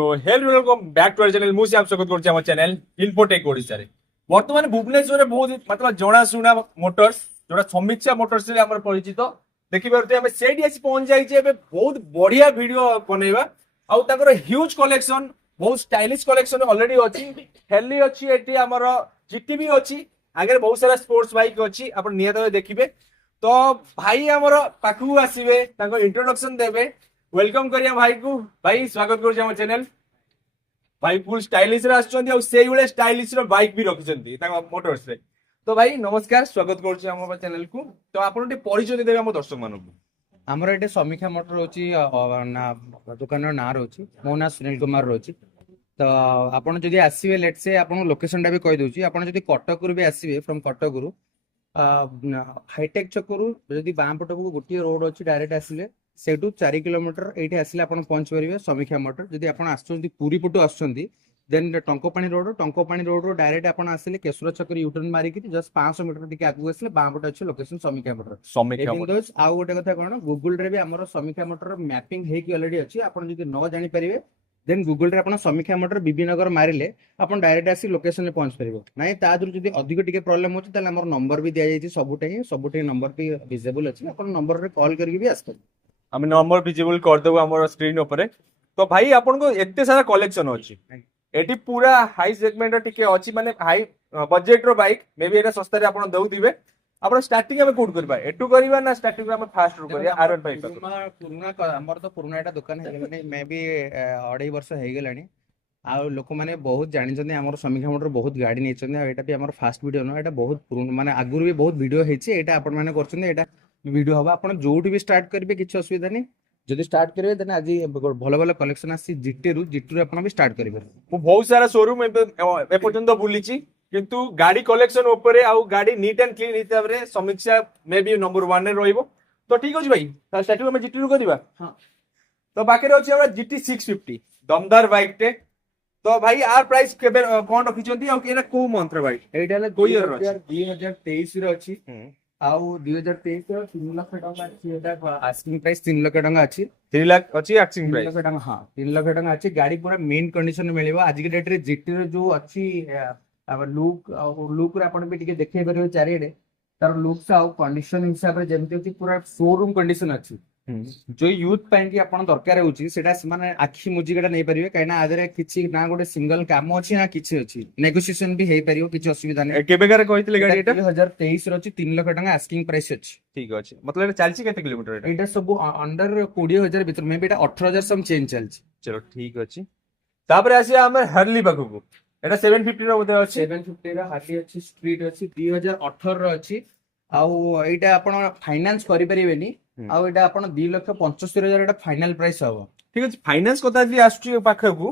So hello welcome back to our channel मुझे आप स्वागत करछि हमर चैनल इन्फोटेक ओडिसा रे वर्तमान भुवनेश्वर बहुत मतलब जणाशुना मोटर्स जोटा समीक्षा मोटर्स रे हमर परिचित देखि परते हम सेठी आसी पहुंच जाई छे एबे बहुत बढ़िया वीडियो बनेबा आउ ताकर ह्यूज कलेक्शन बहुत स्टाइलिश कलेक्शन ऑलरेडी अछि हेली अछि एटी हमर जीटीबी अछि आगे बहुत सारा स्पोर्ट्स बाइक अछि आपण नियत देखिबे तो भाई हमर पाखु आसीबे ताको इंट्रोडक्शन देबे वेलकम करिया भाई को भाई स्वागत करूँ आम चैनल भाई फुल स्टाइलिश रे आछंती और सेही बेले स्टाइलिश रो बाइक भी रखिसंती ताको मोटर्स रे तो भाई नमस्कार स्वागत करूँ आम चैनल को तो आपण टे परिचय देबे हम दर्शक मानू आमर ये समीक्षा मोटर रोची दुकान ना रोची मो ना सुनील कुमार रोची तो आपन जदि आसीबे लेट से आपन लोकेशन टा भी कहि दोची आपन जदि कटक रु भी आसीबे फ्रॉम कटक रु हाईटेक चकरु जदि बाम पटक गोटी रोड अछि डायरेक्ट आसीले सेठू 4 किलोमीटर एठी आसीले आपन पहुंच परिबे समीक्षा मोटर जदि आपन आछंती पुरी पटु आछंती देन टंकोपाणी रोड रो डायरेक्ट आपन आसीले केशुर चक्र यूटर्न मारी कि जस्ट 500 मीटर टिके आगु आसीले बाम पट अछि लोकेशन समीक्षा मोटर आउ गोटे कथा कोन गूगल रे भी हमर समीक्षा मोटर मैपिंग हे कि ऑलरेडी अछि आपन जदि न जानि परिबे देन गूगल रे आपन समीक्षा मोटर बीबीनगर मारिले आपन डायरेक्ट आसी लोकेशन रे पहुंच परिबो नाही ता दूर जदि अधिक टिके प्रॉब्लम होछि ताले हमर नंबर भी दिया जायछि सबुटे नंबर भी विजिबल अछि आपन नंबर रे कॉल करके भी आस परिबो हम नंबर विजिबल कर देबो हमर स्क्रीन ऊपर तो भाई आपन को एते सारा कलेक्शन अछि एटी पूरा हाई सेगमेंट टिके अछि माने हाई बजट रो बाइक मे बी एटा सस्ता रे आपन दउ दिबे आपण स्टार्टिंग हम कोड करबा एटू करबा ना स्टार्टिंग हम फास्ट रो करिया R15 पुराना हमर तो पुराना एटा दुकान है माने मे बी 2.5 वर्ष हे गेलानी आ लोक माने बहुत जानि छथि हमर समीक्षा मोटर बहुत गाड़ी नै छथि एटा भी हमर फास्ट वीडियो न एटा बहुत पुराना माने आगुर भी बहुत वीडियो हेछि एटा आपण माने करछथि एटा वीडियो हबा आपण जोठी भी स्टार्ट करबे किछ असुविधा नै जदि स्टार्ट करिवे देन आज भलो भलो कलेक्शन आसी जीटी आपण भी स्टार्ट करिवे मु बहुत सारा शोरूम ए पर्यंत बुलिची किंतु गाड़ी कलेक्शन ऊपर आउ गाड़ी नीट एंड क्लीन हिसाब रे समीक्षा मे बी नंबर 1 रे रहइबो तो ठीक अछि भाई ता स्टार्टिंग में जीटी रू करबा हां तो बाकी रे अछि हमरा जीटी 650 दमदार बाइक टे तो भाई आर प्राइस केबे कोन रखि छथि आ केना को मंत्र बाइक एटा ले 2023 रे अछि आउ 2023 रो 3 लाख टका अछि एटा आस्किंग प्राइस 3 लाख टका अछि 3 लाख अछि आस्किंग प्राइस 3 लाख टका हां 3 लाख टका अछि गाड़ी पूरा मेन कंडीशन में मिलिबो आज के डेट रे जीटी रे जो अछि अब लुक रे आपण भी टिके देखै परिबो चारिडे तार लुक से आउ कंडीशन हिसाब रे जेमति होती पूरा शोरूम कंडीशन अछि जो यूथ पैन की आपण दरकार होची सेटा माने आखी मुजिकेटा नै परिबे काइना आदरे किछि ना गोटे सिंगल काम अछि ना किछि अछि नेगोशिएशन भी हे परिबो किछि असुविधा नै केबेकार कहितले गाड़ी एटा 2023 रो अछि 3 लाख टका आस्किंग प्राइस अछि ठीक अछि मतलब एटा चलछि केते किलोमीटर एटा सब अंडर 20000 भीतर मे बेटा 18000 सम चेंज चलछि चलो ठीक अछि तापर आसी हमर हरली बाकू को एटा 750 रो बोते अछि 750 रो हार्ली अछि स्ट्रीट अछि 2018 रो अछि आउ एटा आपण फाइनांस करि परिबेनी आउ एटा आपण 2,75,000 एटा फाइनल प्राइस हबो ठीक अछि फाइनांस कथा जी आसुची पाखकू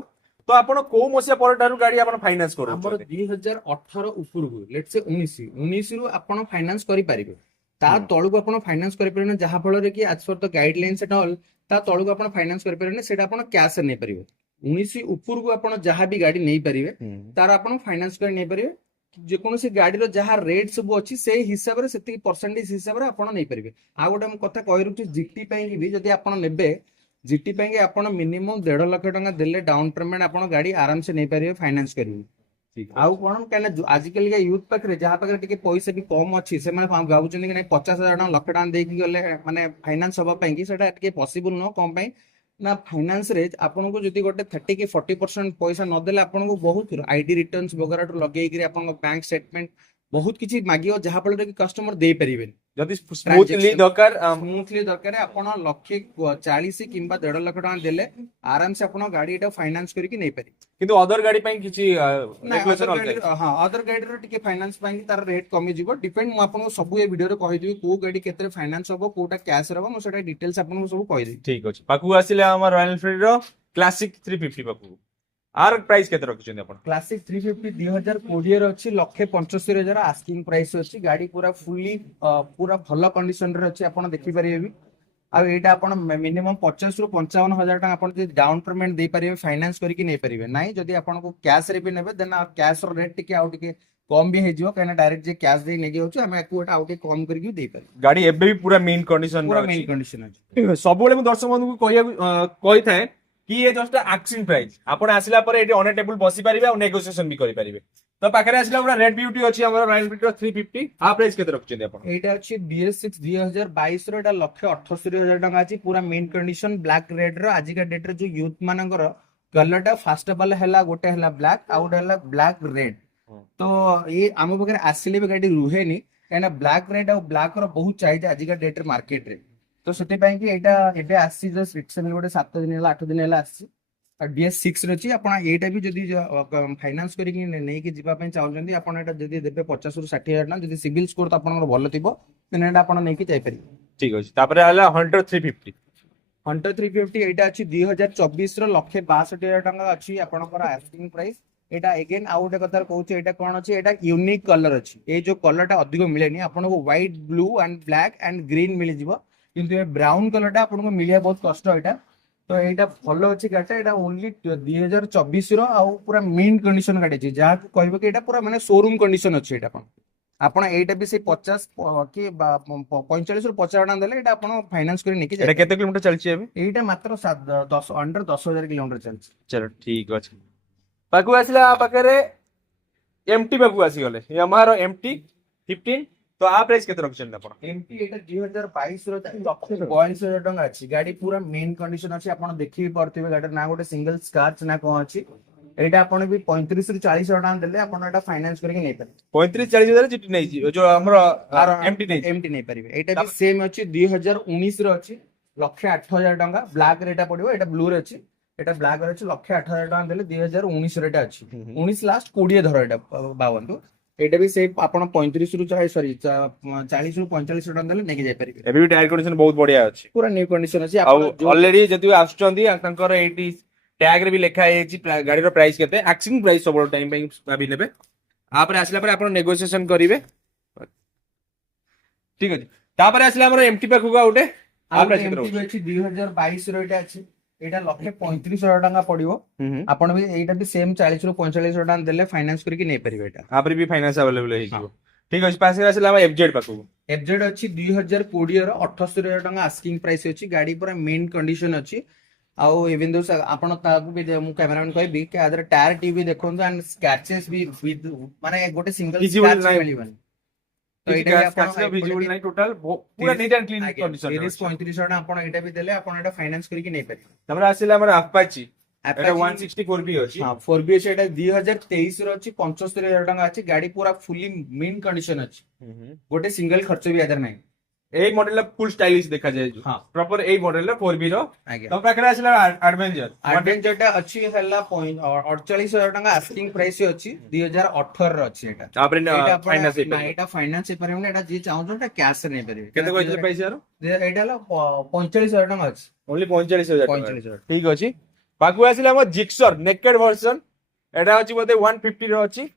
तो आपण को मसिया परटारु गाड़ी आपण फाइनांस करू हमर 2018 ऊपर को लेट्स से 19 रु आपण फाइनांस करि परिबे ता तळु को आपण फाइनांस करि परिबे जहा फल रे कि आज for the guidelines at all ता तळु को आपण फाइनांस करि परिबे सेटा आपण कैश नै परिबे 19 ऊपर को आपण जहा भी गाड़ी नै परिबे तार आपण फाइनांस कर नै परिबे जे कोनोसी गाड़ी रो जहा रेट सब अछि से हिसाब रे सेति परसेंटेज हिसाब रे आपण नै परिबे आ गोटे हम कथा कहि रुछि जीटी पई भी जदी आपण नेबे जीटी पई आपण मिनिमम 1.5 लाख टका देले डाउन पेमेंट आपण गाड़ी आराम से नै परिबे फाइनांस करिवे ठीक आउ कोन कहना आजकल के यूथ पाखरे जहा पाखरे टिके पैसा भी कम अछि से माने गाउचन कि नै 50,000 टका लाख टका देकी गले माने फाइनांस होबा पई कि सेटा टिके पॉसिबल न कम पई ना फाइनांस रे आपन को जदी गोटे 30 के 40% पैसा न देले आपन को बहुत आईडी रिटर्न्स वगैरह तो लगेई कि आपन को बैंक स्टेटमेंट बहुत किछि मागियो जहा फल कि कस्टमर दे परिबेन जदी स्मूथली दरकार आपन लक्षे 40 किंबा 1.5 लाख टका देले आराम से आपन गाड़ी एटा फाइनांस करी कि नै पारि किंतु अदर गाड़ी पई किछि रेगुलेशन ऑल हां अदर गाड़ी रो टिके फाइनांस पई तार रेट कमी जिवो डिपेंड मु आपन सब ए वीडियो रे कहि दिबी को गाड़ी केतरे फाइनांस होबो कोटा कैश रहबो मु सेटा डिटेल्स आपन सब कहि देबी ठीक अछि पाकू आसिले हमर रॉयल एनफील्ड रो क्लासिक 350 पाकू आर प्राइस केते रखछन अपन क्लासिक 350 2020 रे अछि 1,75,000 आस्किंग प्राइस अछि गाड़ी पूरा फुल्ली पूरा भलो कंडीशन रे अछि आपण देखि परिबे आ एटा आपण मिनिमम 50 रु 55,000 टका आपण जे डाउन पेमेंट दे परिबे फाइनांस करी कि नै परिबे नाही जदी आपण को कैश रे भी नेबे देन कैश रो रेट टिके आउ टिके कम भी हे जिवो काना डायरेक्ट जे कैश दे नेगी होछु हमें को एटा आउ टिके कम करी कि दे पारि गाड़ी एबे भी पूरा मेन कंडीशन पूरा मेन कंडीशन अछि सब बेले मु दर्शक बंधु को कहिया कहि थाए कि ये जस्ट आस्किंग प्राइस आपण आसिला पर एटी ऑन टेबल बसी परिबे और नेगोशिएशन भी करि परिबे तो पाखरे आसिला हमरा रेड ब्यूटी अछि हमर रॉयल ब्यूटी 350 आ प्राइस केते रखछन आपण এইটা ଅଛି BS6 2022 ର, ଏଟା 1,78,000 ଟଙ୍କା ଅଛି ପୁରା ମେନ୍ କଣ୍ଡିସନ ବ୍ଲାକ୍ ରେଡ୍ ର। ଆଜିକା ଡେଟ୍ ରେ ଯୋଉ ୟୁଥ୍ ମାନଙ୍କର କଲର ଟା ଫାଷ୍ଟ ଅଫ୍ ଅଲ୍ ହେଲା, ଗୋଟେ ହେଲା ବ୍ଲାକ୍ ଆଉ ଗୋଟେ ହେଲା ବ୍ଲାକ୍ ରେଡ୍। ତ ଏ ଆମ ପାଖରେ ଆସିଲେ ବି ଗାଡି ରୁହେନି, କାହିଁକିନା ବ୍ଲାକ୍ ରେଡ୍ ଆଉ ବ୍ଲାକ୍ ର ବହୁତ ଚାହିଦା ଆଜିକା ଡେଟ୍ ରେ ମାର୍କେଟ ରେ। ତ ସେଥିପାଇଁ କି ଏଇଟା ଏବେ ଆସିଛି ଜଷ୍ଟ ରିସେଣ୍ଟଲି ଗୋଟେ 7 ଦିନ ହେଲା 8 ଦିନ ହେଲା ଆସିଛି। DS6 ର ଅଛି। ଆପଣ ଏଇଟା ବି ଯଦି ଫାଇନାନ୍ସ କରିକି ନେଇକି ଯିବା ପାଇଁ ଚାହୁଁଛନ୍ତି, ଆପଣ ଏଇଟା ଯଦି ଦେବେ 50 ରୁ 60 ହଜାର ଟଙ୍କା, ଯଦି ସିଭିଲ୍ ସ୍କୋର ତ ଆପଣଙ୍କର ଭଲ ଥିବ ଦେନ୍ ଏଇଟା ଆପଣ ନେଇକି ଯାଇପାରିବେ। ठीक अछि तापरे आला हंटर 350 हंटर 350 ଏଇଟା ଅଛି 2024 ର 1,62,000 ଟଙ୍କା ଅଛି ଆପଣଙ୍କର ଆସ୍କିଂ ପ୍ରାଇସ୍। ଏଇଟା ଏଗେନ୍ ଆଉ ଗୋଟେ କଥା କହୁଛି, ଏଇଟା କଣ ଅଛି, ଏଇଟା ୟୁନିକ୍ କଲର ଅଛି। ଏଇ ଯୋଉ କଲର ଟା ଅଧିକ ମିଳେନି ଆପଣଙ୍କୁ, white blue and black and green ମିଳିଯିବ, କିନ୍ତୁ ଏ ବ୍ରାଉନ କଲର ଟା ଆପଣଙ୍କୁ ମିଳିବା ବହୁତ କଷ୍ଟ। ଏଇଟା ତ ଏଇଟା ଭଲ ଅଛି ଗାଡିଟା, ଏଇଟା ଓନ୍ଲି 2024 ର ଆଉ ପୁରା ମିଣ୍ଟ କଣ୍ଡିସନ ଗାଡି ଅଛି, ଯାହାକୁ କହିବ କି ଏଇଟା ପୁରା ମାନେ ଶୋରୁମ କଣ୍ଡିସନ ଅଛି। ଏଇଟା ଆପଣ ଏଇଟା ବି ସେଇ 50 କି 45 ରୁ 50 ଟଙ୍କା ଦେଲେ एटा आपण फाइनेंस କରି ନେଇକି एटा केते किलोमीटर चलछि अबे एटा मात्र 10 अंडर 10,000 किलोमीटर चलछि। चलो ठीक अछि पाकु आसिला पाकरे एमटी पाकु आसी गले यामाहा रो एमटी 15 तो आ प्राइस केते रखछन आपण एमटी एटा 2022 रो 1,42,000 टंका अछि। गाड़ी पूरा मेन कंडीशन अछि, आपण देखि भी पड़थिबे गाड़ी ना गोटे सिंगल स्क्रैच ना कोन अछि। एटा आपण भी 35 ରୁ 40 टका देले आपण एटा फाइनेंस करके नै पारे। 35-40 हजार जीटी नै जी जो हमरो एमटी नै पारिबे। एटा भी सेम अछि 2019 रो अछि 1,08,000 टंका। ब्लैक रेटा पड़िबो, एटा ब्लू रे अछि, एटा ब्लैक रे अछि 1,08,000 टंका देले 2019 रेटा अछि। 19 लास्ट 20 धर एटा 52 एटा भी से आपण 35 ରୁ 40 सॉरी 40 ରୁ 45 टका देले नेके जाय परिबे। एबी टायर कंडीशन बहुत बढ़िया अछि, पूरा न्यू कंडीशन अछि। आ ऑलरेडी जति आछुचंदी तांकर 80 टैग रे भी लिखा है गाड़ी रो प्राइस केते एक्सिंग प्राइस सब टाइम पे भाबी नेबे आपरे आसला पर आपण नेगोशिएशन करिवे ठीक अछि। तापर आसला हमर एमटी पाखु का उठे आ प्राइस केते एमटी अछि 2022 रो एटा अछि, एटा 1,35,000 टका पड़िबो। आपण भी एटा भी सेम 40 ରୁ 45 टका देले फाइनेंस करके नै परिबे। एटा आपरे भी फाइनेंस अवेलेबल है जीवो ठीक अछि। पासे आसला हम एफजेड पाखु एफजेड अछि 2020 रो 78,000 टका आस्किंग प्राइस अछि। गाड़ी पूरा मेन कंडीशन अछि। आउ इवन दो आपण ताकू भी मु कैमरामैन कहबी कि आदर टायर टीवी देखोंतु एंड स्क्रैचेस भी विद माने गोटे सिंगल स्क्रैच मिलिबन। तो एटा भी आपण विजिबल नै टोटल पूरा नीट एंड क्लीन कंडीशन 35 टका आपण एटा भी देले आपण एटा फाइनेंस करके नै पारि। तमरा आसिला हमर अपाची एटा 164 भी अछि। हां 4B अछि। एटा 2023 रो अछि 75,000 टका अछि। गाड़ी पूरा फुली मेन कंडीशन अछि, गोटे सिंगल खर्च भी आदर नै। ए मॉडल फुल स्टाइलिश देखा जाय जो प्रॉपर ए मॉडल 4B रो तम पाखरे आसिला एडवेंचर एडवेंचर टा अछि हल्ला 48,000 टका आस्किंग प्राइस अछि। 2018 रो अछि। एटा तापरे फाइनेंस एटा फाइनेंस परमे एटा जे चाहू एटा कैश नै परिबे। केते कहले पैसा रो एटा हला 45,000 टका अछि। ओनली 45,000 ठीक अछि। पाखु आसिला हम जिक्सर नेकेड वर्जन एटा अछि बोते 150 रो अछि।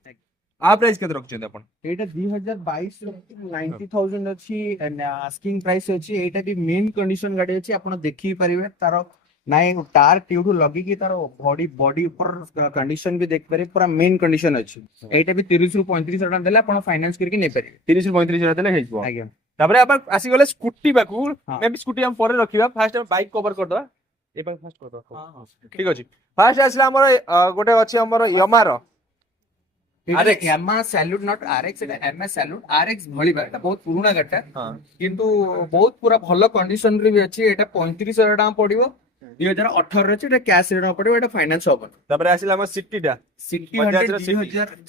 आ प्राइस केते रखछन आपण एटा 2022 रो 90,000 अछि आस्किंग प्राइस अछि। एटा भी मेन कंडीशन गाडी अछि, आपण देखि परिबे तारो नाइ टायर ट्यूब लगी कि तारो बॉडी ऊपर कंडीशन भी देख पारे, पूरा मेन कंडीशन अछि। एटा भी 30 ରୁ 35 टका देले आपण फाइनेंस करके नै पारे। 30 ରୁ 35 हजार देले हेजबो आज्ञा। तापरे आपण आसी गले स्कूटी पाखु मे भी स्कूटी हम परे रखिबा। फास्ट हम बाइक कवर कर दवा ए बाइक फास्ट कर दवा हां ठीक अछि। फास्ट आसला हमर गोटे अछि हमर यामा रो RX Yamaha Saluto not RX, एटा एमएस सैल्यूट आरएक्स भଳି गाडीटा बहुत पुराना गाडीटा किंतु बहुत पूरा भलो कंडीशन रे भी अछि। एटा 35,000 टका पड़िबो। 2018 रे अछि। एटा कैश रे पड़िबो, एटा फाइनेंस होबो। तापरे आसिला हमर सिटीटा सिटी 100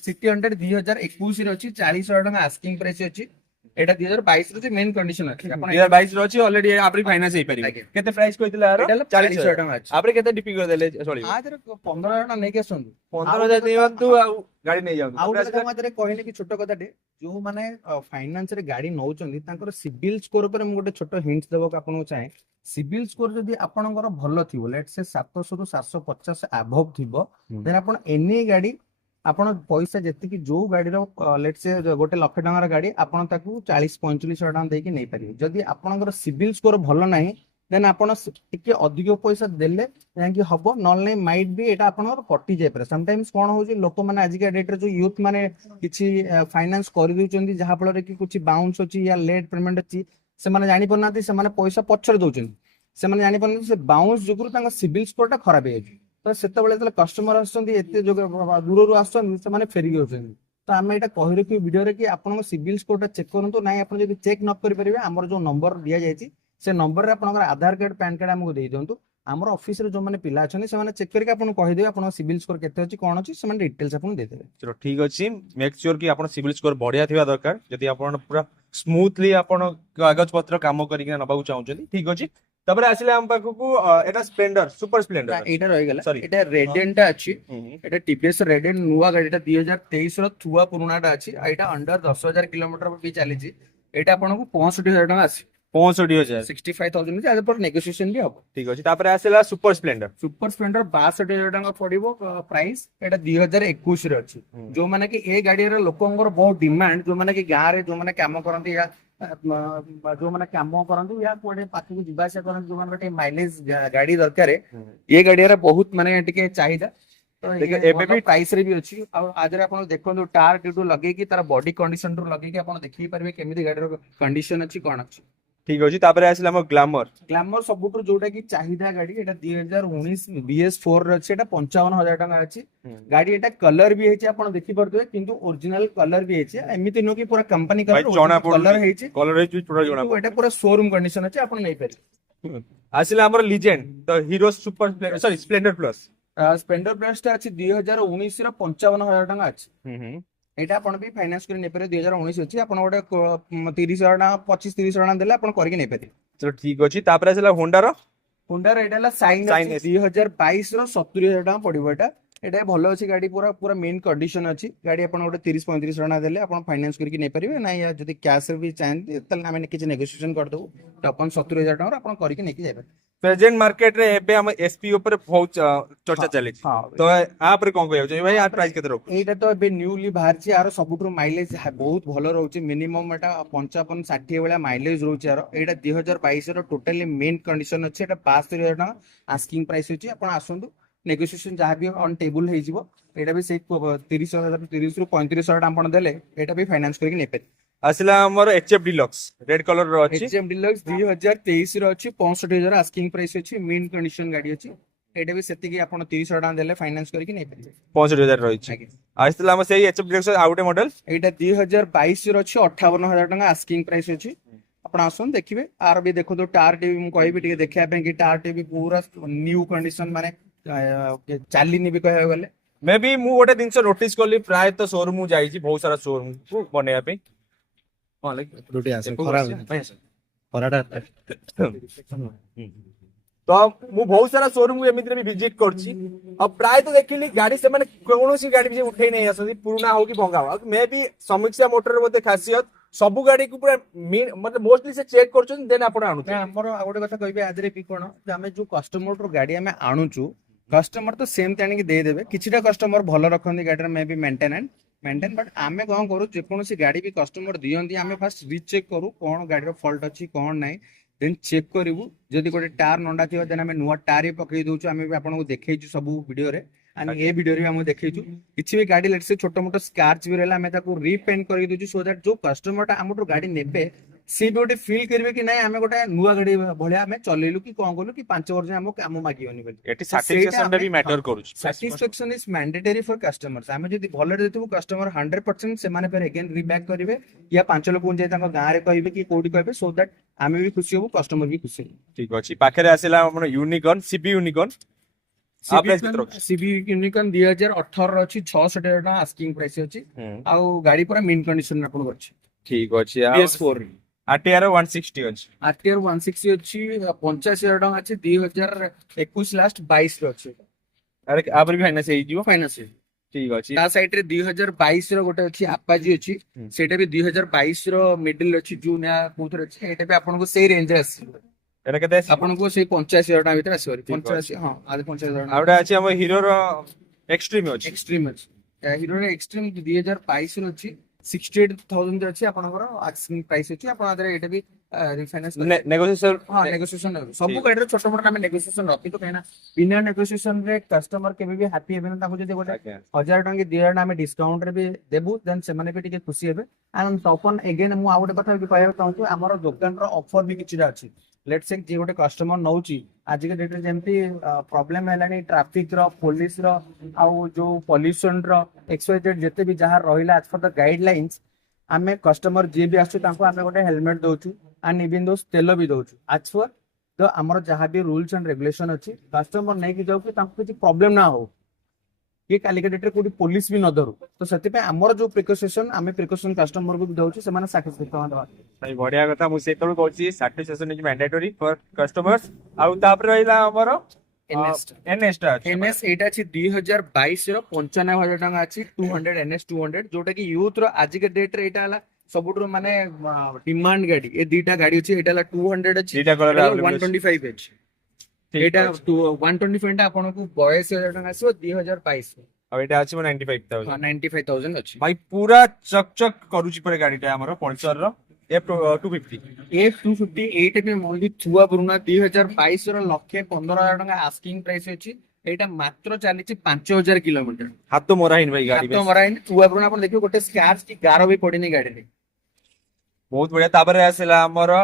सिटी 100 2021 रे अछि। 40,000 टका आस्किंग प्राइस अछि। एटा 2022 रे मेन कंडीशन अछि। आपण 2022 रो अछि ऑलरेडी आपरी फाइनेंस हे परिबे। केते प्राइस कहितला यार 40,000 टका अछि। आपरे केते डीपी कर देले चलिबो आ 15,000 टका नै के आसंतु 15,000 देवंतु आ गाड़ी नै जाउ आउ गोटे मात्रे कहले कि छोट कथाटे जो माने फाइनेंस रे गाड़ी नौचंदी तांकर सिविल स्कोर पर हम गोटे छोट हिंट्स देबो कि आपन चाहे सिविल स्कोर जदी आपनकर भलो थिबो लेट से 700 ରୁ 750 अबव थिबो देन आपन एनी गाड़ी ଆପଣ ପଇସା ଯେତିକି ଯୋଉ ଗାଡିର ଲେଟ୍ ସେ 1,00,000 ଟଙ୍କାର ଗାଡି ଆପଣ ତାକୁ 40-45 ଟଙ୍କା ଦେଇକି ନେଇପାରିବେ। ଯଦି ଆପଣଙ୍କର ସିଭିଲ ସ୍କୋର ଭଲ ନାହିଁ ଦେନ୍ ଆପଣ ଟିକେ ଅଧିକ ପଇସା ଦେଲେ ଯାଇକି ହବ, ନହେଲେ ନାହିଁ ମାଇଟ୍ ବି ଏଟା ଆପଣଙ୍କର କଟି ଯାଇପାରେ। ସମଟାଇମ୍ସ କଣ ହଉଛି ଲୋକମାନେ ଆଜିକା ଡେଟରେ ଯୋଉ ୟୁଥ ମାନେ କିଛି ଫାଇନାନ୍ସ କରିଦଉଛନ୍ତି ଯାହା ଫଳରେ କି କିଛି ବାଉନ୍ସ ଅଛି ୟା ଲେଟ୍ ପେମେଣ୍ଟ ଅଛି ସେମାନେ ଜାଣି ପାରୁନାହାନ୍ତି, ସେମାନେ ପଇସା ପଛରେ ଦଉଛନ୍ତି। ସେମାନେ ଜାଣିପାରୁନାହାନ୍ତି ସେ ବାଉନ୍ସ ଯୋଗୁରୁ ତାଙ୍କ ସିଭିଲ ସ୍କୋରଟା ଖରାପ ହେଇଯାଉଛି। ତ ସେତେବେଳେ ଯେତେବେଳେ କଷ୍ଟମର ଆସୁଛନ୍ତି ଏତେ ଦୂରରୁ ଆସୁଛନ୍ତି ସେମାନେ ଫେରିକି ଯାଉଛନ୍ତି। ତ ଆମେ ଏଇଟା କହି ରଖିବୁ ଭିଡିଓରେ କି ଆପଣଙ୍କ ସିଭିଲ ସ୍କୋରଟା ଚେକ୍ କରନ୍ତୁ। ନାଇଁ ଆପଣ ଯଦି ଚେକ୍ ନ କରିପାରିବେ ଆମର ଯୋଉ ନମ୍ବର ଦିଆଯାଇଛି ସେ ନମ୍ବରରେ ଆପଣଙ୍କର ଆଧାର କାର୍ଡ ପ୍ୟାନ କାର୍ଡ ଆମକୁ ଦେଇ ଦିଅନ୍ତୁ। ଆମର ଅଫିସରେ ଯୋଉମାନେ ପିଲା ଅଛନ୍ତି ସେମାନେ ଚେକ୍ କରିକି ଆପଣଙ୍କୁ କହିଦେବେ ଆପଣଙ୍କ ସିଭିଲ ସ୍କୋର କେତେ ଅଛି କଣ ଅଛି ସେମାନେ ଡିଟେଲ୍ସ ଆପଣଙ୍କୁ ଦେଇଦେବେ। चलो ठीक अच्छी मेक श्योर कि आपण सिविल स्कोर बढ़िया थिबा दरकार जदि आपण पूरा स्मूथली आपण कागज पत्र काम करिक नबाकू चाहउछन ठीक अछि। तबरे आसिले हम पाखकू एटा स्प्लेंडर सुपर स्प्लेंडर ଏଇଟା ରହିଗଲା Sorry. ଏଇଟା ରେଡେନଟା ଅଛି। এটা টিভিএস রেডেন নূয়া গাড়িটা 2023 ର ଥୁଆ ପୁରୁଣାଟା ଅଛି ଆଉ ଏଇଟା ଅଣ୍ଡର 10,000 କିଲୋମିଟର ବି ଚାଲିଛି। ଏଇଟା ଆପଣଙ୍କୁ 65,000 ଟଙ୍କା ଆସିବ। 65,000 65,000 ଅଛି ଆ ପରେ ନେଗୋସିଏସନ ବି ହବ। ठीक अछि। तापरे आसिला सुपर स्प्लेंडर ସୁପର ସ୍ପ୍ଲେଣ୍ଡର 62,000 ଟଙ୍କା ପଡିବ ପ୍ରାଇସ୍। ଏଇଟା 2021 ରେ ଅଛି। ଯୋଉମାନେ କି ଏ ଗାଡିର ଲୋକଙ୍କର ବହୁତ ଡିମାଣ୍ଡ ଯୋଉମାନେ କି ଗାଁରେ ଯୋଉମାନେ କାମ କରନ୍ତି ୟା ଯୋଉମାନେ କାମ କରନ୍ତି ୟା କୁଆଡେ ପାଖକୁ ଯିବା ଆସିବା କରନ୍ତି ଯୋଉମାନଙ୍କ ଟିକେ ମାଇଲେଜ ଗାଡି ଦରକାର ଏ ଗାଡିର ବହୁତ ମାନେ ଟିକେ ଚାହିଦା। ତ देखिए, ଏ ଏବେ ଭଲ ବି- ପ୍ରାଇସ ରେ ବି ଅଛି। ଆଉ ଆଜିରେ ଆପଣ ଦେଖନ୍ତୁ ଟାୟାର ଟ୍ୟୁବ ଲଗେଇକି ତାର ବଡି କଣ୍ଡିସନ ରୁ ଲଗେଇକି ଆପଣ ଦେଖି ପାରିବେ କେମିତି ଗାଡିର କଣ୍ଡିସନ ଅଛି କଣ ଅଛି। ठीक अछि। तापरे आसिला हम ग्लैमर ଗ୍ଲାମର ସବୁଠୁ ଯୋଉଟା କି ଚାହିଦା ଗାଡି ଏଇଟା 2019 BS4 ର ଅଛି। ଏଟା 55,000 ଟଙ୍କା ଅଛି। ଗାଡି ଏଟା କଲର ବି ହେଇଛି ଆପଣ ଦେଖିପାରୁଥିବେ କିନ୍ତୁ ଓରିଜିନାଲ କଲର ବି ହେଇଛି। ଏମିତି ନୁହଁ कि ପୁରା କମ୍ପାନୀ भाई କଲର जणा କଲର ହେଇଛି कलर रे थोड़ा जणा କିନ୍ତୁ ଏଟା ପୁରା शोरूम कंडीशन ଅଛି ଆପଣ ନେଇପାରିବେ। आसिला हमर legend the hero super sorry Splendor plus Splendor price ଟା ଅଛି 2019 ର 55,000 ଟଙ୍କା ଅଛି। ଏଇଟା ଆପଣ ବି ଫାଇନାନ୍ସ କରି ନେଇପାରିବେ। 2019 ଅଛି ଆପଣ ଗୋଟେ 30,000 ଟଙ୍କା 25-30,000 ଟଙ୍କା ଦେଲେ ଆପଣ କରିକି ନେଇପାରିବେ। चलो ठीक अछि। तापरे आसिला होंडा रो ହୋଣ୍ଡାର ଏଇଟା ହେଲା ସାଇନ୍ Shine ଅଛି S। 2022 ର 70,000 ଟଙ୍କା ପଡିବ। ଏଇଟା ଭଲ ଅଛି ଗାଡି ପୁରା ପୁରା ମେନ୍ କଣ୍ଡିସନ ଅଛି। ଗାଡି ଆପଣ ଗୋଟେ 30-35 ଟଙ୍କା ଦେଲେ ଆପଣ ଫାଇନାନ୍ସ କରିକି ନେଇପାରିବେ। ନାଇଁ ଯଦି କ୍ୟାଶ ରେ ବି ଚାହାନ୍ତି ତାହେଲେ ଆମେ କିଛି ନେଗୋସିଏସନ କରିଦେବୁ। ତ ଆପଣ 70,000 ଟଙ୍କା ଆପଣ କରିକି ନେଇକି ଯାଇପାରିବେ। प्रेजेंट मार्केट रे एबे हम एसपी ऊपर बहुत चर्चा चली हाँ। तो आ पर कोन कहयो छै भाई आ प्राइस केते रखु ଏଇଟା ତ ଏବେ ନ୍ୟୁଲି ବାହାରିଛି। ଆର ସବୁଠୁ ମାଇଲେଜ ବହୁତ ଭଲ ରହୁଛି। ମିନିମମ୍ ଏଟା 55-60 ଭଳିଆ ମାଇଲେଜ ରହୁଛି ଆର। ଏଇଟା 2022 ର ଟୋଟାଲି ମେନ୍ କଣ୍ଡିସନ ଅଛି। ଏଟା 72,000 ଟଙ୍କା ଆସ୍କିଂ ପ୍ରାଇସ୍ ଅଛି। ଆପଣ ଆସନ୍ତୁ ନେଗୋସିଏସନ ଯାହା ବି ଅନ୍ ଟେବୁଲ ହେଇଯିବ। ଏଇଟା ବି ସେଇ 30,000 30 ରୁ 35,000 ଟଙ୍କା ଆପଣ ଦେଲେ ଏଇଟା ବି ଫାଇନାନ୍ସ କରିକି ନେଇପାରିବେ। आसिला हमर एचएफ डिलक्स रेड कलर रो अछि HM Deluxe 2023 ର ଅଛି। 65,000 ଆସ୍କିଂ ପ୍ରାଇସ୍ ଅଛି। ମେନ୍ କଣ୍ଡିସନ ଗାଡି ଅଛି। ଏଇଟା ବି ସେତିକି ଆପଣ 30,000 ଟଙ୍କା ଦେଲେ ଫାଇନାନ୍ସ କରିକି ନେଇପାରିବେ। 65,000 ରହିଛି ଆଜ୍ଞା। आसिला हम सेही एचएफ डिलक्स आ गुटे मॉडल ଏଇଟା 2022 ର ଅଛି। 58,000 ଟଙ୍କା ଆସ୍କିଂ ପ୍ରାଇସ୍ ଅଛି। ଆପଣ ଆସନ୍ତୁ ଦେଖିବେ। ଆର ବି ଦେଖନ୍ତୁ ଟାୟାର ଟି ମୁଁ କହିବି ଟିକେ ଦେଖିବା ପାଇଁ କି ଟାୟାର ଟି ବି ପୁରା ନ୍ୟୁ କଣ୍ଡିସନ ମାନେ ଚାଲିନି ବି କହିବାକୁ ଗଲେ। मे बी मु गोटे जिंस नोटिस कली प्राय तो शोरूम मु जाईची बहुत सारा शोरूम को बनेया पे हां लाइक रुटी आसे एपो खराब बसिया, भाई आसे। ଖରାଟା तो मु बहुत सारा शोरूम को एमिति भी विजिट करची अब प्राय तो देखिली गाड़ी से माने कोनोसी गाड़ी भी उठै नै आसती पुराना हो कि भंगा हो मे बी समीक्षा मोटर मध्ये खासियत सब गाड़ी को पूरा मतलब मोस्टली से चेक करछन देन आपण आनु ନା ଆମର ଆଉ ଗୋଟେ କଥା କହିବି ଆଜିରେ ବି କଣ ଯେ ଆମେ ଯୋଉ କଷ୍ଟମର ଗାଡି ଆମେ ଆଣୁଛୁ କଷ୍ଟମର ତ ସେମିତି ଆଣିକି ଦେଇଦେବେ। କିଛିଟା କଷ୍ଟମର ଭଲ ରଖନ୍ତି ଗାଡିର ମେ ବି ମେଣ୍ଟେନ ବଟ୍ ଆମେ କଣ କରୁ ଯେକୌଣସି ଗାଡି ବି କଷ୍ଟମର ଦିଅନ୍ତି ଆମେ ଫାଷ୍ଟ ରିଚେକ୍ କରୁ କଣ ଗାଡିର ଫଲ୍ଟ ଅଛି କଣ ନାହିଁ। ଦେନ୍ ଚେକ୍ କରିବୁ ଯଦି ଗୋଟେ ଟାୟାର ନଣ୍ଡା ଥିବ ଦେନ୍ ଆମେ ନୂଆ ଟାୟାର ବି ପକେଇ ଦଉଛୁ। ଆମେ ବି ଆପଣଙ୍କୁ ଦେଖେଇଛୁ ସବୁ ଭିଡିଓରେ। ଆମେ ଏ ଭିଡିଓରେ ବି ଆମକୁ ଦେଖେଇଛୁ। କିଛି ବି ଗାଡି ଲେଟ୍ସ ଛୋଟ ମୋଟ ସ୍କାର୍ଚ ବି ରହିଲା ଆମେ ତାକୁ ରିପେଣ୍ଟ କରିକି ଦଉଛୁ ସୋ ଦ୍ୟାଟ ଯୋଉ କଷ୍ଟମରଟା ଆମଠୁ ଗାଡି ନେବେ ସିଏ ବି ଗୋଟେ ଫିଲ୍ କରିବେ କି ନାଇଁ ଆମେ ଗୋଟେ ନୂଆ ଗାଡି ଭଳିଆ ଆମେ ଚଲେଇଲୁ କି କଣ କଲୁ କି 5 ବର୍ଷ ଆମକୁ କାମ ମାଗିବନି ବୋଲି। एटी साटिस्फैक्शन भी मैटर करूछ satisfaction is mandatory for customers. ଆମେ ଯଦି ଭଲରେ ଦେଇଥିବୁ କଷ୍ଟମର 100% ସେମାନେ ଫେର ଏଗେନ୍ ରିବ୍ୟାକ୍ କରିବେ ୟା 5 ଲୋକଙ୍କୁ ଯାଇ ତାଙ୍କ ଗାଁରେ କହିବେ କି କୋଉଠି କହିବେ ସୋ ଦ୍ୟାଟ ଆମେ ବି ଖୁସି ହବୁ କଷ୍ଟମର भी खुशी ହେବେ। ठीक अछि पाखरे आसिला हमर यूनिकॉर्न सीबी यूनिकॉर्न आ प्राइस केते रखु सीबी यूनिकॉर्न 2018 ର ଅଛି 66,000 ଟଙ୍କା ଆସ୍କିଂ ପ୍ରାଇସ୍ ଅଛି। ଆଉ ଗାଡି ପୁରା ମିନ୍ କଣ୍ଡିସନ ରେ ଆପଣଙ୍କୁ ଅଛି। ठीक अछि BS4 आरटीआर 160 अछि RTR 160 ଅଛି 85,000 ଟଙ୍କା ଅଛି 2021 ଲାଷ୍ଟ 22 ରେ ଅଛି। अरे आपर भी फाइनेंस हेइ जिवो ଫାଇନାନ୍ସ ठीक अछि ତା ସାଇଡ୍ ରେ 2022 ର ଗୋଟେ ଅଛି ଆପାଜି ଅଛି। ସେଇଟା ବି 2022 ର ମିଡିଲ ଅଛି ଜୁନ ୟା କୋଉଥିରେ ଅଛି। ଏଇଟା ବି ଆପଣଙ୍କୁ ସେଇ ରେଞ୍ଜ ରେ ଆସିବ। एटा केते अछि ଆପଣଙ୍କୁ ସେଇ 85,000 ଟଙ୍କା ଭିତରେ ଆସିବ। ଠିକ 85 ହଁ ଆଜି 85,000 ଟଙ୍କା आउडा अछि हम हीरो रो एक्सट्रीम अछि ଏକ୍ସଟ୍ରିम ଅଛି। ହିରୋ ର ଏକ୍ସଟ୍ରିମ 2022 ର ଅଛି 68,000 ଅଛି ଆପଣଙ୍କର ଆସ୍କିଂ ପ୍ରାଇସ୍ ଅଛି। ଆପଣ ଆଦେରେ ଏଇଟା ବି ରିଫାଇନାନ୍ସ नेगोशिएशन ହଁ ନେଗୋସିଏସନ ସବୁ ଠିକ। ଗାଡିର ଛୋଟ ମୋଟ ଆମେ ନେଗୋସିଏସନ ରଖିଛୁ କାହିଁକି ନା ବିନା ନେଗୋସିଏସନ ରେ କଷ୍ଟମର କେବେ ବି ହାପି ହେବେନି। ତାଙ୍କୁ ଯଦି ଗୋଟେ ଆଜ୍ଞା 1,000 ଟଙ୍କା କି 2,000 ଟଙ୍କା ଆମେ ଡିସକାଉଣ୍ଟ ରେ ବି ଦେବୁ ଦେନ୍ ସେମାନେ ବି ଟିକେ ଖୁସି ହେବେ। ଆଣ୍ଡ ତପନ ଏଗେନ୍ ମୁଁ ଆଉ ଗୋଟେ କଥା ବି କହିବାକୁ ଚାହୁଁଛି ଆମର ଦୋକାନର ଅଫର ବି କିଛିଟା ଅଛି। लेट्स से जे गोटे कस्टमर नौची आज के डेट रे जेमती प्रॉब्लम हैलानी ट्रैफिक रो पुलिस रो आउ जो पोल्यूशन रो एक्सवाइजेड जते भी जहां रहिला एज पर द गाइडलाइंस आमे कस्टमर जे भी आसु तांको आमे गोटे हेलमेट दोछु एंड इवन दोस तेल भी दोछु एज पर तो हमर जहां भी रूल्स एंड रेगुलेशन अछि कस्टमर नै कि जाऊ कि तांको किछि प्रॉब्लम ना हो कि काली के डेट रे कोडी पुलिस भी न धरू तो सेति पे हमर जो प्रिकॉशन आमे प्रिकॉशन कस्टमर को भी दउछु सेमाने साटिस्फाई करवा भाई बढ़िया कथा मु सेतरो कहूची satisfaction is mandatory for customers आउ तापर रहिला हमर एनएस टा एनएस एटा अछि 2022 रो 95000 टका अछि 200 एनएस 200 जोटा कि यूथ रो आज के डेट रे एटा हला सबुठो माने डिमांड गाड़ी ए दीटा गाड़ी अछि एटा हला 200 अछि दीटा कलर एटा available अछि। 125 अछि एटा 125 टा आपन को 22000 टका आसीबो 2022 अब एटा अछि 95000 हां 95000 अछि भाई पूरा चक करूची परे गाड़ीटा हमर पल्सर रो F250 F250 8 पे मोली छुआ पुरुना 2022 रो लक्षे 15000 टका आस्किंग प्राइस अछि एटा मात्र चालीछि 5000 किलोमीटर हाथ तो मोरा हिन भाई गाड़ी तो मराइन छुआ पुरुना अपन देखियो गोटे स्क्रैच की गारो भी पडिनी गाड़ी रे बहुत बढ़िया तापर आसिला हमर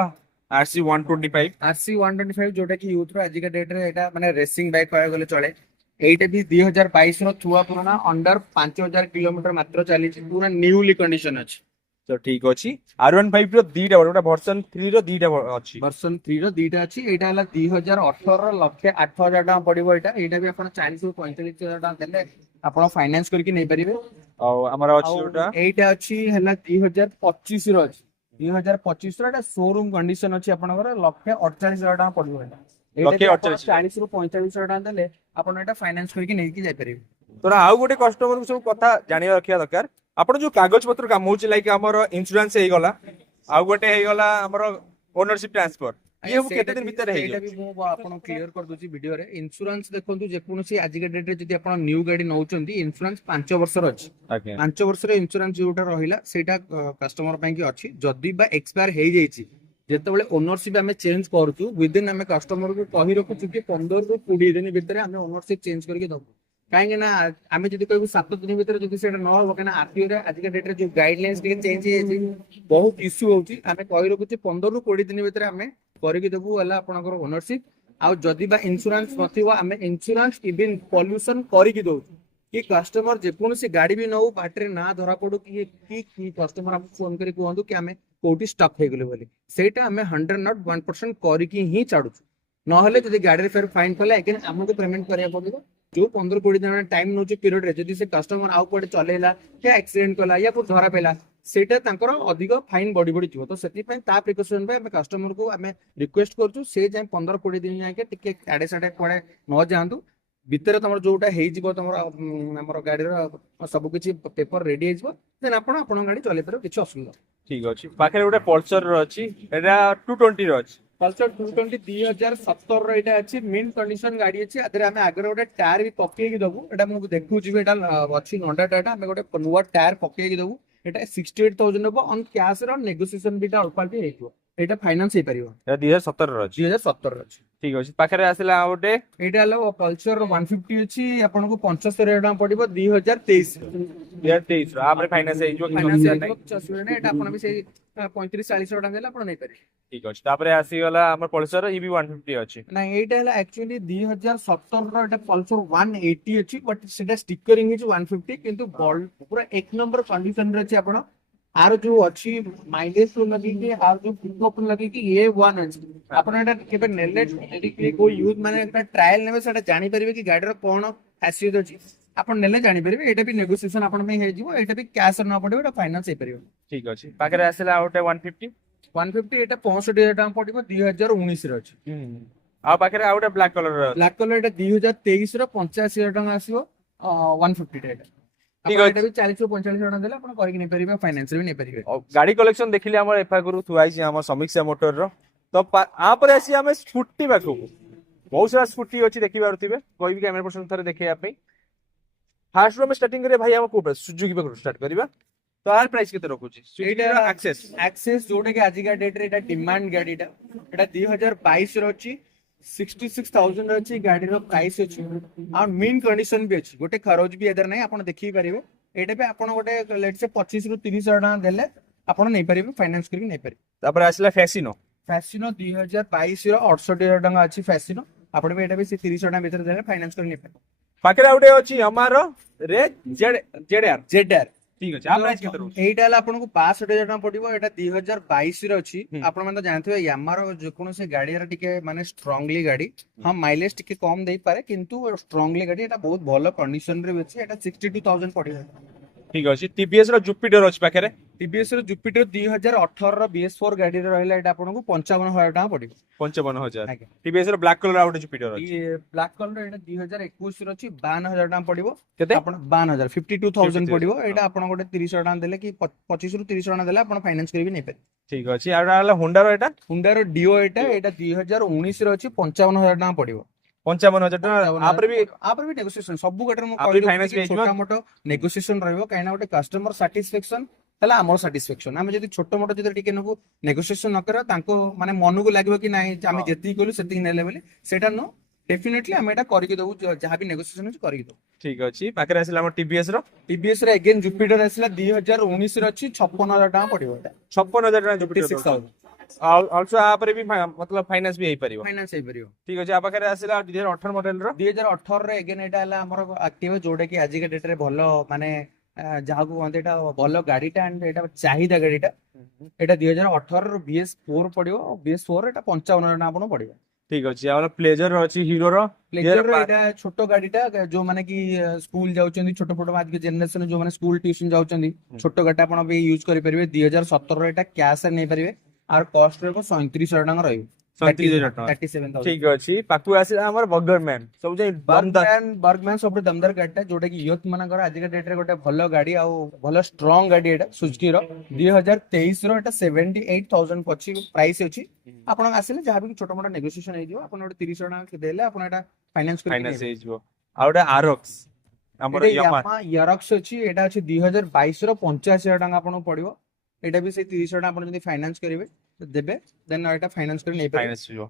RC 125 RC 125 जोटा कि यूथ रो आज के डेट रे एटा माने रेसिंग बाइक कहय गले चले एटा भी 2022 रो छुआ पुरुना अंडर 5000 किलोमीटर मात्र चालीछि पूरा न्यूली कंडीशन अछि तो ठीक अछि R15 रो दीटा गोटा वर्जन 3 रो दीटा अछि वर्जन 3 रो दीटा अछि एटा हला 2018 रो लक्षे 8000 टका पडिबो एटा भी अपन 40 ରୁ 45000 टका देले आपण फाइनेंस करके नै परिबे और हमर अछि ओटा एटा अछि हला 2025 रो अछि 2025 रो एटा शोरूम कंडीशन अछि आपनकर लक्षे 48000 टका पडिबो लक्षे एटा 48 40 ରୁ 45000 टका देले आपण एटा फाइनेंस करके नै कि जाय परिबे तोरा आउ गोटे कस्टमर सब कथा जानिया रखिया दरकार आपण जो कागज पत्र काम होची लाइक हमर इंश्योरेंस हे गला आउ गोटे हे गला हमर ओनरशिप ट्रांसफर ये केते दिन भीतर हे एटा भी मु आपण क्लियर कर दोची वीडियो रे इंश्योरेंस देखंतु जे कोनोसी आज के डेट रे जदी आपण न्यू गाड़ी नौचंदी इंश्योरेंस 5 वर्ष रो अछि ओके 5 वर्ष रे इंश्योरेंस जोटा रहिला सेटा कस्टमर ପାଇଁ କି ଅଛି जदी बा एक्सपायर हे जाईची जेतेबेले ओनरशिप आमे चेंज करछु विद इन आमे कस्टमर को कहि रखु कि 15 ରୁ 20 दिन भीतर आमे ओनरशिप चेंज करके दबु काहे ना आमे जदी कहबो 7 दिन भीतर जदी सेटा न हो काना आरटीओ रे आज के डेट रे जो गाइडलाइंस के चेंज हे जाई बहुत इश्यू होउची आमे कहि रखु 15 ରୁ 20 दिन भीतर आमे करके देबु हला आपनकर ओनरशिप आ जदी बा इंश्योरेंस नथिबो आमे इंश्योरेंस इवन पॉल्यूशन करके दउ कि कस्टमर जे कोनोसी गाड़ी भी नौ बाटरे ना धरा पडु कि कस्टमर हम फोन करी कहंदु कि आमे कोठी स्टक हे गेले बोली सेटा आमे 101% करके ही चाडु न हले जदी गाड़ी रे फेर फाइन कले अगेन हमको पेमेंट करिया पडिबो जो 15-20 दिन टाइम नोचे पीरियड रे जदी से कस्टमर आउ पडे चलेला या एक्सीडेंट कला या को धरा पेला सेटा तांकर अधिक फाइन बडी बडी थिबो तो सेति पय ता प्रिकॉशन पे हमें कस्टमर को हमें रिक्वेस्ट करछु से जाय 15-20 दिन जाके टिके आडे साडे पडे न जांदु भितर तमर जोटा हेइ जिवो तमर हमर गाडी रो सब किछि पेपर रेडी हे जिवो देन आपण गाडी चले परबो किछि असुविधा ठीक अछि पाखे गोटे पल्सर रो अछि एटा 220 रो अछि पल्सर 220 2017 रो एटा अछि मिन कंडीशन गाडी अछि अदरे हमें आगर गोटे टायर भी पक्के कि दबु एटा मु देखु जिवे एटा अछि नोडा टाटा हमें गोटे नुवा टायर पक्के कि दबु एटा 68000 नबो ऑन कैश रो नेगोशिएशन बिटा अल्पाल्टी हेइतो एटा फाइनेंस हे परिबो एटा 2017 रो अछि 2017 रो अछि ठीक अछि पाखे आसिला गोटे एटा हलो पल्सर 150 अछि आपन को 75000 टका पडिबो 2023 2023 रो आपरे फाइनेंस हे जो फाइनेंस एटा आपन भी से 35-40 टका देला आपन नै पारे ठीक अछि तापरे आसी गला हमर पल्सर EV 150 अछि ना एटा हला एक्चुअली 2017 रो एटा पल्सर 180 अछि बट सेटा स्टिकरिंग इज 150 किंतु पूरा एक नंबर कंडीशन रे अछि आपन आर जो अछि माइलेज तो लगी कि आर जो पिकअप लगी कि ये वन अछि आपन एटा केबे नेले यदि कोई यूज माने एटा ट्रायल नेबे सेटा जानि परिबे कि गाडी रो कोन खासियत अछि आपन नेले जानि परिबे एटा भी नेगोशिएशन आपन में हे जिवो एटा भी कैश न पडिबो एटा फाइनेंस हे परिबो ठीक अछि पाखे आसिला गोटे 150 150 एटा 65000 टका पडिबो 2019 रो अछि आ पाखे आ गोटे ब्लैक कलर रो ब्लैक कलर एटा 2023 रो 85000 टका आसीबो 150 टा एटा ठीक एटा भी 40 ରୁ 45 टका देले आपण करके नै परिबे फाइनेंस भी नै परिबे गाड़ी कलेक्शन देखिले हमर एफा गुरु थुआई छी हमर समीक्षा मोटर रो तो आ पर आसी हमें स्कूटी बाकू बहुत सारा स्कूटी अछि देखि पारुथिबे कोई भी कैमरा पर्सन थरे देखिया पे फास्ट रो में स्टार्टिंग करे भाई हम को सुजुकी पे स्टार्ट करबा तो आर प्राइस केते रखुची सुजुकी रो एक्सेस जोटे के आजिका डेट रे एटा डिमांड गाडीटा एटा 2022 रो अछि 66000 रो अछि गाडी रो प्राइस अछि आ मेन कंडीशन भी अछि गोटे खरोज भी एदर नै आपण देखि परिबे एटा पे आपण गोटे लेट से 25 ରୁ 30 टका देले आपण नै परिबे फाइनेंस करके नै परिबे तापर आसला फैसिनो ଫ୍ୟାସିନୋ 2022 ର 68,000 ଟଙ୍କା ଅଛି ଫ୍ୟାସିନୋ। ଆପଣ ବି ଏଟା ବି ସେ 30,000 ଟଙ୍କା ଭିତରେ ଦେଲେ ଫାଇନାନ୍ସ କରି ନେବେ। ପାଖରେ ଆଉ ଗୋଟେ ଅଛି ଆମର ରେଜ୍ ଜେଡଆର। ଜେଡଆର ଠିକ ଅଛି, ଆ ପ୍ରାଇସ୍ କେତେ ରହୁଛି? এইটা হলে আপনার 65,000 টাকা পড়ব। এটা 2022 রে ଅଛି। ହୁଁ। ଆପଣ ମାନେ ଜାଣିଥିବେ ୟାମାର ଯେକୌଣସି ଗାଡିର ଟିକେ ମାନେ ଷ୍ଟ୍ରଙ୍ଗଲି ଗାଡି, ହଁ ମାଇଲେଜ ଟିକେ କମ ଦେଇପାରେ କିନ୍ତୁ ଷ୍ଟ୍ରଙ୍ଗଲି ଗାଡି, ଏଟା ବହୁତ ଭଲ କଣ୍ଡିସନ ରେ ବି ଅଛି। ଏଟା 62,000 ପଡିବ। ଠିକ ଅଛି, ଟିଭିଏସ୍ ର ଜୁପିଟର ଅଛି ପାଖରେ। ଟିଭିଏସ୍ ର ଜୁପିଟର 2018 ର BS4 ଗାଡିରେ ରହିଲା, ଏଟା ଆପଣଙ୍କୁ 55,000 ଟଙ୍କା ପଡିବ। 55,000। ଆଜ୍ଞା। ଟିଭିଏସ୍ ର ବ୍ଲାକ୍ କଲର ଆଉ ଗୋଟେ ଜୁପିଟର ଅଛି। ବ୍ଲାକ୍ କଲର ଏଟା 2021 ର ଅଛି, 52,000 ଟଙ୍କା ପଡିବ। କେତେ? ଆପଣ 52,000 52,000 ପଡିବ। 52,000 ଏଟା ଆପଣ ଗୋଟେ 30,000 ଟଙ୍କା ଦେଲେ କି 25 ରୁ 30,000 ଟଙ୍କା ଦେଲେ ଆପଣ ଫାଇନାନ୍ସ କରିକି ନେଇପାରିବେ। ଠିକ ଅଛି, ଆଉ ଗୋଟେ ହେଲା ହୋଣ୍ଡାର ଏଟା ହୁଣ୍ଡାର ଡିଓ ଏଟା 2019 ର ଅଛି, 55,000 ଟଙ୍କା ପଡିବ। 55,000 ଟଙ୍କା। ଆପରେ ବି ଆପରେ ବି ନେଗୋସିଏସନ ସବୁ ଗାଡ଼ିରେ ମୁଁ ଆପରେ କହିଦେଉଛି finance କି ବି ହେଇଯିବ। ଛୋଟ ମୋଟ ନେଗୋସିଏସନ ରହିବ, କାହିଁକି ନା ଗୋଟେ କଷ୍ଟମର ସାଟିସ୍ଫାକ୍ସନ ତାହେଲେ ଆମର ସାଟିସ୍ଫାକ୍ସନ। ଆମେ ଯଦି ଛୋଟ ମୋଟ ଯଦି ଟିକେ ନକୁ ନେଗୋସିଏସନ ନ କରିବା, ତାଙ୍କ ମାନେ ମନକୁ ଲାଗିବ କି ନାଇଁ ଆମେ ଯେତିକି କଲୁ ସେତିକି ନେଲେ ବୋଲି, ସେଟା ନୁହଁ। ଡେଫିନେଟଲି ଆମେ ଏଟା କରିକି ଦବୁ, ଯାହା ବି ନେଗୋସିଏସନ ଅଛି କରିକି ଦବୁ। ଠିକ ଅଛି, ପାଖରେ ଆସିଲା ଆମର ଟିଭିଏସ୍ ର ଟିଭିଏସ୍ ରେ ଏଗେନ୍ ଜୁପିଟର ଆସିଲା 2019 ରେ ଅଛି, 56,000 ଟଙ୍କା ପଡିବ। ଏଟା 56,000 ଟଙ୍କା ଜୁପିଟର 56,000 ଆଉ ଅଲସୋ ଆପରେ ବି ମତଲବ ଫାଇନାନ୍ସ ବି ହେଇପାରିବ। ଫାଇନାନ୍ସ ହେଇପାରିବ। ଠିକ ଅଛି, ଆ ପାଖରେ ଆସିଲା 2018 ମଡେଲ ର 2018 ରେ ଏଗେନ୍ ଏଟା ହେଲା ଆମର ଆକ୍ଟିଭା, ଯୋଉଟା କି ଆଜିକା ଡେଟରେ ଭଲ ମାନେ ଯାହାକୁ କୁହନ୍ତି ଏଟା ଭଲ ଗାଡିଟା, ଆଣ୍ଡ ଏଟା ଚାହିଦା ଗାଡିଟା। ଏଟା 2018 ର BS4 ପଡିବ। BS4 ଏଟା 55,000 ଟଙ୍କା ଆପଣଙ୍କୁ ପଡିବ। ଠିକ ଅଛି, ଆଉ ପ୍ଲେଜର ଅଛି ହିରୋ ର। ପ୍ଲେଜର ର ଏଟା ଛୋଟ ଗାଡିଟା, ଯୋଉମାନେ କି ସ୍କୁଲ ଯାଉଛନ୍ତି, ଛୋଟ ଛୋଟ ଆଜିକା ଜେନେରେସନ ଯୋଉମାନେ ସ୍କୁଲ ଟ୍ୟୁସନ ଯାଉଛନ୍ତି, ଛୋଟ ଗାଡିଟା ଆପଣ ବି ୟୁଜ କରିପାରିବେ। 2017 ର ଏଟା କ୍ୟାଶ ରେ ନେଇପାରିବେ। আর কস্ট ରହିବ 37,000 ଟଙ୍କା ରହିବ। 37,000 ଟଙ୍କା। 37,000। ଠିକ ଅଛି, ପାଖକୁ ଆସିଲା ଆମର ବର୍ଗମ୍ୟାନ। ସବୁ ଯାଇ ବର୍ଗମ୍ୟାନ ସବୁଠୁ ଦମଦାର ଗାଡିଟା, ଯୋଉଟା କି ୟୁଥ ମାନଙ୍କର ଆଜିକା ଡେଟରେ ଗୋଟେ ଭଲ ଗାଡି ଆଉ ଭଲ ଷ୍ଟ୍ରଙ୍ଗ ଗାଡି। ଏଟା ସୁଜୁକି ର 2023 ର ଏଟା 78,000 ପଛି ପ୍ରାଇସ୍ ଅଛି। ଆପଣ ଆସିଲେ ଯାହା ବି ଛୋଟ ମୋଟ ନେଗୋସିଏସନ ହେଇଯିବ। ଆପଣ ଗୋଟେ 30,000 ଟଙ୍କା ଦେଲେ ଆପଣ ଏଟା ଫାଇନାନ୍ସ କରିକି ଫାଇନାନ୍ସ ନେବେ। ହେଇଯିବ। ଆଉ ଗୋଟେ ଆରକ୍ସ ଆମର ଏଟା ୟାମା ୟାରକ୍ସ ଅଛି। ଏଟା ଅଛି 2022 ର 85,000 ଟଙ୍କା ଆପଣଙ୍କୁ ପଡିବ। ଏଟା ବି ସେଇ 30,000 ଟଙ୍କା ଆପଣ ଯଦି ଫାଇନାନ୍ସ କରିବେ ଦେବେ, ଦେନ୍ ଏଟା ଫାଇନାନ୍ସ କରି ନେଇପାରିବେ। ଫାଇନାନ୍ସ ହେଇଯିବ।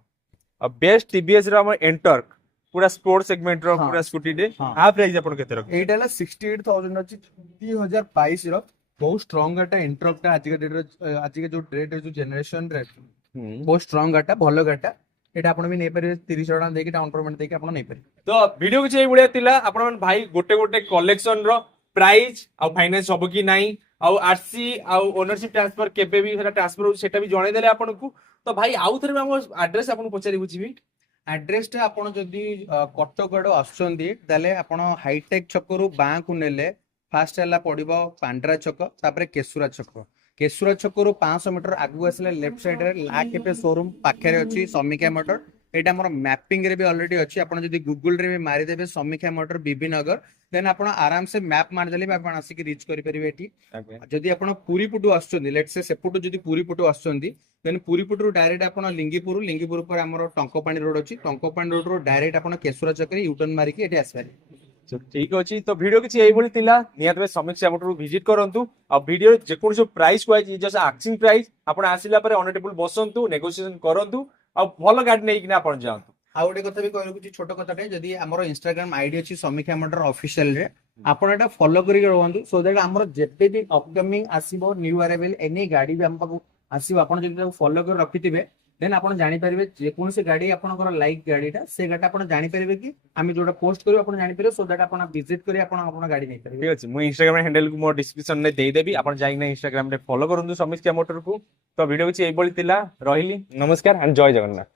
ଆଉ ବେଷ୍ଟ ଟିଭିଏସ୍ ର ଆମର ଏଣ୍ଟର୍କ, ପୁରା ସ୍ପୋର୍ଟ ସେଗମେଣ୍ଟ ର ହଁ। ପୁରା ସ୍କୁଟି ଟେ। ହଁ। ଆ ପ୍ରାଇସ୍ ଆପଣ କେତେ ରଖିବେ? এইটা হলো 68,000 ଅଛି 2022 ର। ବହୁତ ଷ୍ଟ୍ରଙ୍ଗ ଗାଡିଟା, ଏଣ୍ଟ୍ରକଟା ଆଜିକା ଡେଟରେ ଆଜିକା ଯୋଉ ଡେଟ୍ ଯୋଉ ଜେନେରେସନ ରେ ବହୁତ ଷ୍ଟ୍ରଙ୍ଗ ଗାଡିଟା, ଭଲ ଗାଡିଟା। ଏଇଟା ଆପଣ ବି ନେଇପାରିବେ 30,000 ଟଙ୍କା ଦେଇକି, ଡାଉନ ପେମେଣ୍ଟ ଦେଇକି ଆପଣ ନେଇପାରିବେ। ତ ଭିଡିଓ କିଛି ଏଇଭଳିଆ ଥିଲା। ଆପଣ ଭାଇ ଗୋଟେ ଗୋଟେ କଲେକ୍ସନ ର ପ୍ରାଇସ୍ ଆଉ ଫାଇନାନ୍ସ ହବ କି ନାହିଁ, ଆଉ ଆରସି ଆଉ ଓନରशिप ट्रांसफर କେବେ ବି ସେଟା ଟ୍ରାନ୍ସଫର ହଉଛି ସେଟା ବି ଜଣେଇଦେଲେ ଆପଣଙ୍କୁ। ତ ଭାଇ ଆଉ ଥରେ ବି ଆମ ଆଡ୍ରେସ ଆପଣଙ୍କୁ ପଚାରି ବୁଝିବି। ଆଡ୍ରେସଟା ଆପଣ ଯଦି କଟକ ଆଡୁ ଆସୁଛନ୍ତି, ତାହେଲେ ଆପଣ ହାଇଟେକ୍ ଛକରୁ ବାଁକୁ ନେଲେ ଫାଷ୍ଟ ହେଲା ପଡିବ ପାଣ୍ଡ୍ରା ଛକ, ତାପରେ କେଶୁରା ଛକ। କେଶୁରା ଛକରୁ 500 ମିଟର ଆଗକୁ ଆସିଲେ ଲେଫ୍ଟ ସାଇଡରେ ଲା କେଫେ ସୋରୁମ ପାଖରେ ଅଛି ସମୀକ୍ଷା ମୋଟର। ଏଇଟା ଆମର ମ୍ୟାପିଂ ରେ ବି ଅଲରେଡି ଅଛି। ଆପଣ ଯଦି ଗୁଗୁଲ ରେ ବି ମାରିଦେବେ ସମୀକ୍ଷା ମୋଟର ବିବି ନଗର, ଦେନ୍ ଆପଣ ଆରାମସେ ମ୍ୟାପ୍ ମାରିଦେଲେ ବି ଆପଣ ଆସିକି ରିଚ୍ କରିପାରିବେ ଏଠି। ଯଦି ଆପଣ ପୁରୀ ପଟୁ ଆସୁଛନ୍ତି, ଲେଟ୍ସ ସେ ସେପଟୁ ଯଦି ପୁରୀ ପଟୁ ଆସୁଛନ୍ତି, ଦେନ୍ ପୁରୀ ପଟରୁ ଡାଇରେକ୍ଟ ଆପଣ ଲିଙ୍ଗିପୁର ପରେ ଆମର ଟଙ୍କପାଣି ରୋଡ ଅଛି। ଟଙ୍କପାଣି ରୋଡ ରୁ ଡାଇରେକ୍ଟ ଆପଣ କେଶୁରା ଛକରେ ୟୁଟର୍ନ ମାରିକି ଏଠି ଆସିପାରିବେ। ଠିକ ଅଛି, ତ ଭିଡିଓ କିଛି ଏଇଭଳି ଥିଲା। ନିହାତି ଭାବେ ସମୀକ୍ଷା ମୋଟରକୁ ଭିଜିଟ କରନ୍ତୁ। ଆଉ ଭିଡିଓ ଯେକୌଣସି ପ୍ରାଇସ୍ କୁହାଯାଇଛି, ଜଷ୍ଟ ଆକ୍ସିଂ ପ୍ରାଇସ୍, ଆପଣ ଆସିଲା ପରେ ଅନ୍ ଟେବୁଲ ବସନ୍ତୁ, ନେଗୋସିଏସନ କରନ୍ତୁ, ଆଉ ଭଲ ଗାଡି ନେଇକିନା ଆପଣ ଯାଆନ୍ତୁ। ଆଉ ଗୋଟେ କଥା ବି କହିବାକୁ ଛୋଟ କଥାଟେ, ଯଦି ଆମର ଇନଷ୍ଟାଗ୍ରାମ ଆଇଡି ଅଛି ସମୀକ୍ଷା ମୋଟର ଅଫିସିଆଲ ରେ, ଆପଣ ଏଟା ଫଲୋ କରିକି ରୁହନ୍ତୁ। ସୋ ଦ୍ୟାଟ ଆମର ଯେତେ ବି ଅପକମିଂ ଆସିବ ନ୍ୟୁ ଆରାଇଭଲ ଏନି ଗାଡି ବି ଆମ ପାଖକୁ ଆସିବ, ଆପଣ ଯଦି ତାକୁ ଫଲୋ କରି ରଖିଥିବେ, ଦେନ୍ ଆପଣ ଜାଣିପାରିବେ ଯେକୌଣସି ଗାଡି ଆପଣଙ୍କର ଲାଇକ୍ ଗାଡିଟା, ସେ ଗାଡିଟା ଆପଣ ଜାଣିପାରିବେ କି ଆମେ ଯୋଉଟା ପୋଷ୍ଟ କରିବୁ ଆପଣ ଜାଣିପାରିବେ। ସୋ ଦ୍ୟାଟ ଆପଣ ଭିଜିଟ କରି ଆପଣ ଗାଡି ନେଇପାରିବେ। ଠିକ ଅଛି, ମୁଁ ଇନଷ୍ଟାଗ୍ରାମ ହ୍ୟାଣ୍ଡେଲକୁ ମୋ ଡିସ୍କ୍ରିପସନ ରେ ଦେଇଦେବି, ଆପଣ ଯାଇକିନା ଇନଷ୍ଟାଗ୍ରାମ ରେ ଫଲୋ କରନ୍ତୁ ସମୀକ୍ଷା ମୋଟରକୁ। ତ ଭିଡିଓ କିଛି ଏଇଭଳି ଥିଲା। ରହିଲି, ନମସ୍କାର, ଆଣ୍ଡ ଜୟ ଜଗନ୍ନାଥ।